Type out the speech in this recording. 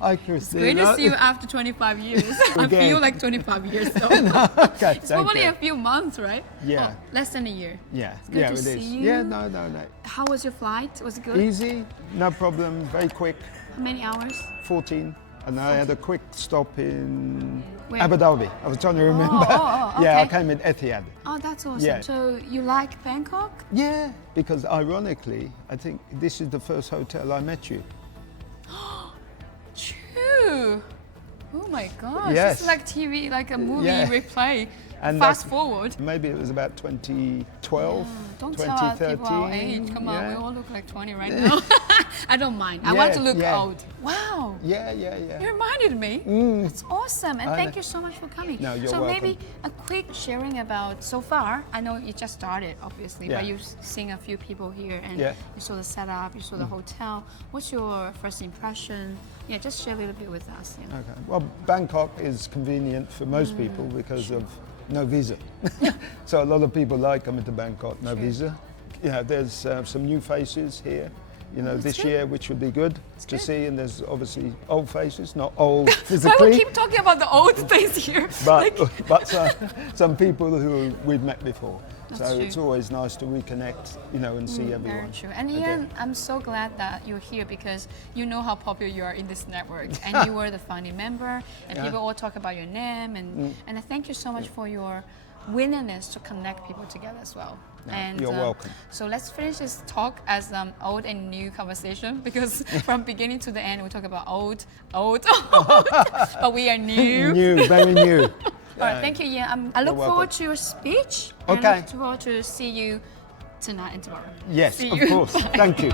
Hi, Great Christina. to see you after 25 years. I Again. feel like 25 years though. Okay, It's thank probably you. a few months, right? Yeah. Oh, less than a year. Yeah, It's good yeah, to it see is. you. Yeah, no. How was your flight? Was it good? Easy, no problem, very quick, How many hours? 14. And I had a quick stop in Where? Abu Dhabi. I was trying to remember. Yeah, I okay. came in Etihad. Oh, that's awesome. Yeah. So you like Bangkok? Yeah, because ironically, I think this is the first hotel I met you. True. Oh my gosh. Yes. It's like TV, like a movie Yeah. replay. And Fast that- forward. Maybe it was about 2012, Don't tell 2013. people our age. Come on, yeah. we all look like 20 right now. I don't mind. I want to look yeah. old. Wow. Yeah. You reminded me. That's awesome. And I thank know. you so much for coming. No, you're so welcome. maybe a quick sharing about so far. I know you just started, obviously, Yeah. but you've seen a few people here and Yeah. you saw the setup, you saw the hotel. What's your first impression? Yeah, just share a little bit with us. Yeah. Okay. Well, Bangkok is convenient for most people because of no visa. So a lot of people like coming to Bangkok, no True. visa. Yeah, there's some new faces here, that's this good. year, which would be good to good. see. And there's obviously old faces, not old Why physically, we keep talking about the old face here? but some people who we've met before. That's So true. it's always nice to reconnect, and see Very everyone. true. And again. Ian, I'm so glad that you're here because you know how popular you are in this network, and you were the founding member, and Yeah. people all talk about your name, and I thank you so much for your willingness to connect people together as well. Yeah, And you're welcome. So let's finish this talk as old and new conversation because from beginning to the end we talk about old, but we are new. New, very new. All right, thank you, Ian. I look welcome. forward to your speech. And Okay. I look forward to see you tonight and tomorrow. Yes, See of you. course. Bye. Thank you.